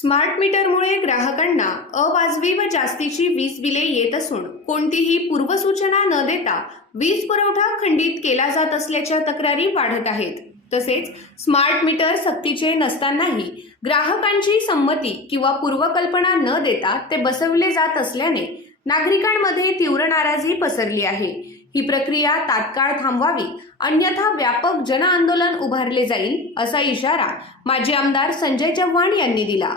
Smart मीटरमुळे ग्राहकांना अवाजवी व जास्तीची वीज बिले येत असून कोणतीही पूर्वसूचना न देता वीज पुरवठा खंडित केला जात असल्याच्या तक्रारी वाढत आहेत। तसेच स्मार्ट मीटर सक्तीचे नसतानाही ग्राहकांची संमती किंवा पूर्वकल्पना न देता ते बसवले जात असल्याने नागरिकांमध्ये तीव्र नाराजी पसरली आहे। ही प्रक्रिया तात्काळ थांबवावी, अन्यथा व्यापक जनआंदोलन उभारले जाईल असा इशारा माजी आमदार संजय चव्हाण यांनी दिला।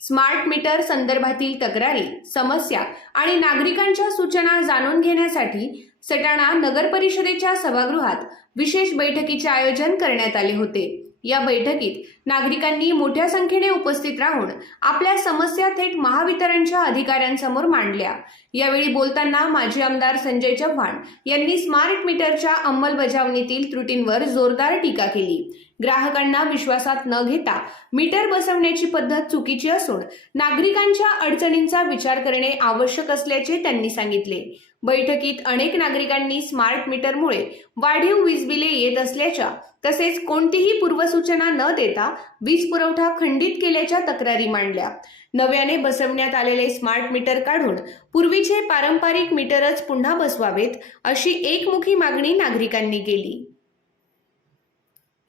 स्मार्ट मीटर संदर्भातील तक्रारी, समस्या आणि नागरिकांच्या सूचना जाणून घेण्यासाठी सटाणा नगर परिषदेच्या सभागृहात विशेष बैठकीचे आयोजन करण्यात आले होते। या बैठकीत नागरिकांनी मोठ्या संख्येने उपस्थित राहून आपल्या समस्या थेट महावितरणच्या अधिकाऱ्यांसमोर मांडल्या। यावेळी बोलताना माजी आमदार संजय चव्हाण यांनी स्मार्ट मीटरच्या अंमलबजावणीतील त्रुटींवर जोरदार टीका केली। ग्राहकांना विश्वासात न घेता मीटर बसवण्याची पद्धत चुकीची असून नागरिकांच्या अडचणींचा विचार करणे आवश्यक असल्याचे त्यांनी सांगितले। बैठकीत अनेक नागरिकांनी स्मार्ट मीटरमुळे वाढीव वीज बिले येत असल्याच्या तसेच कोणतीही पूर्वसूचना न देता वीज पुरवठा खंडित केल्याच्या तक्रारी मांडल्या। नव्याने बसवण्यात आलेले स्मार्ट मीटर काढून पूर्वीचे पारंपरिक मीटरच पुन्हा बसवावेत अशी एकमुखी मागणी नागरिकांनी केली।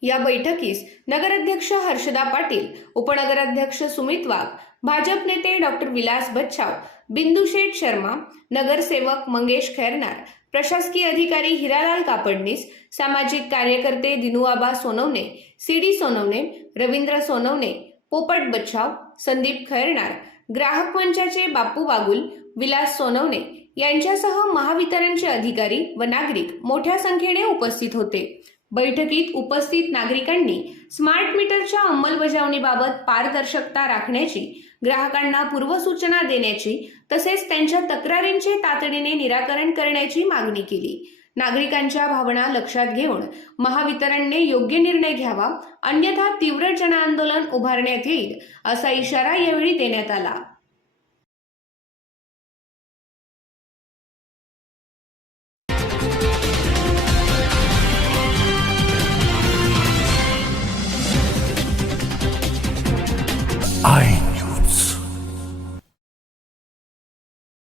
या बैठकीस नगराध्यक्ष हर्षदा पाटील, उपनगराध्यक्ष सुमित वाघ, भाजप नेते डॉक्टर विलास बच्छाव, बिंदुशेठ शर्मा, नगरसेवक मंगेश खैरनार, प्रशासकीय अधिकारी हिरालाल कापडनीस, सामाजिक कार्यकर्ते दिनूआबा सोनवणे, सीडी सोनवणे, रवींद्र सोनवणे, पोपट बच्छाव, संदीप खैरनार, ग्राहक मंचाचे बापू बागुल, विलास सोनवणे यांच्यासह महावितरणचे अधिकारी व नागरिक मोठ्या संख्येने उपस्थित होते। बैठकीत उपस्थित नागरिकांनी स्मार्ट मीटरच्या अंमलबजावणीबाबत पारदर्शकता राखण्याची, ग्राहकांना पूर्वसूचना देण्याची तसेच त्यांच्या तक्रारींचे तातडीने निराकरण करण्याची मागणी केली। नागरिकांच्या भावना लक्षात घेऊन महावितरणने योग्य निर्णय घ्यावा, अन्यथा तीव्र जनआंदोलन उभारण्यात येईल असा इशारा यावेळी देण्यात आला।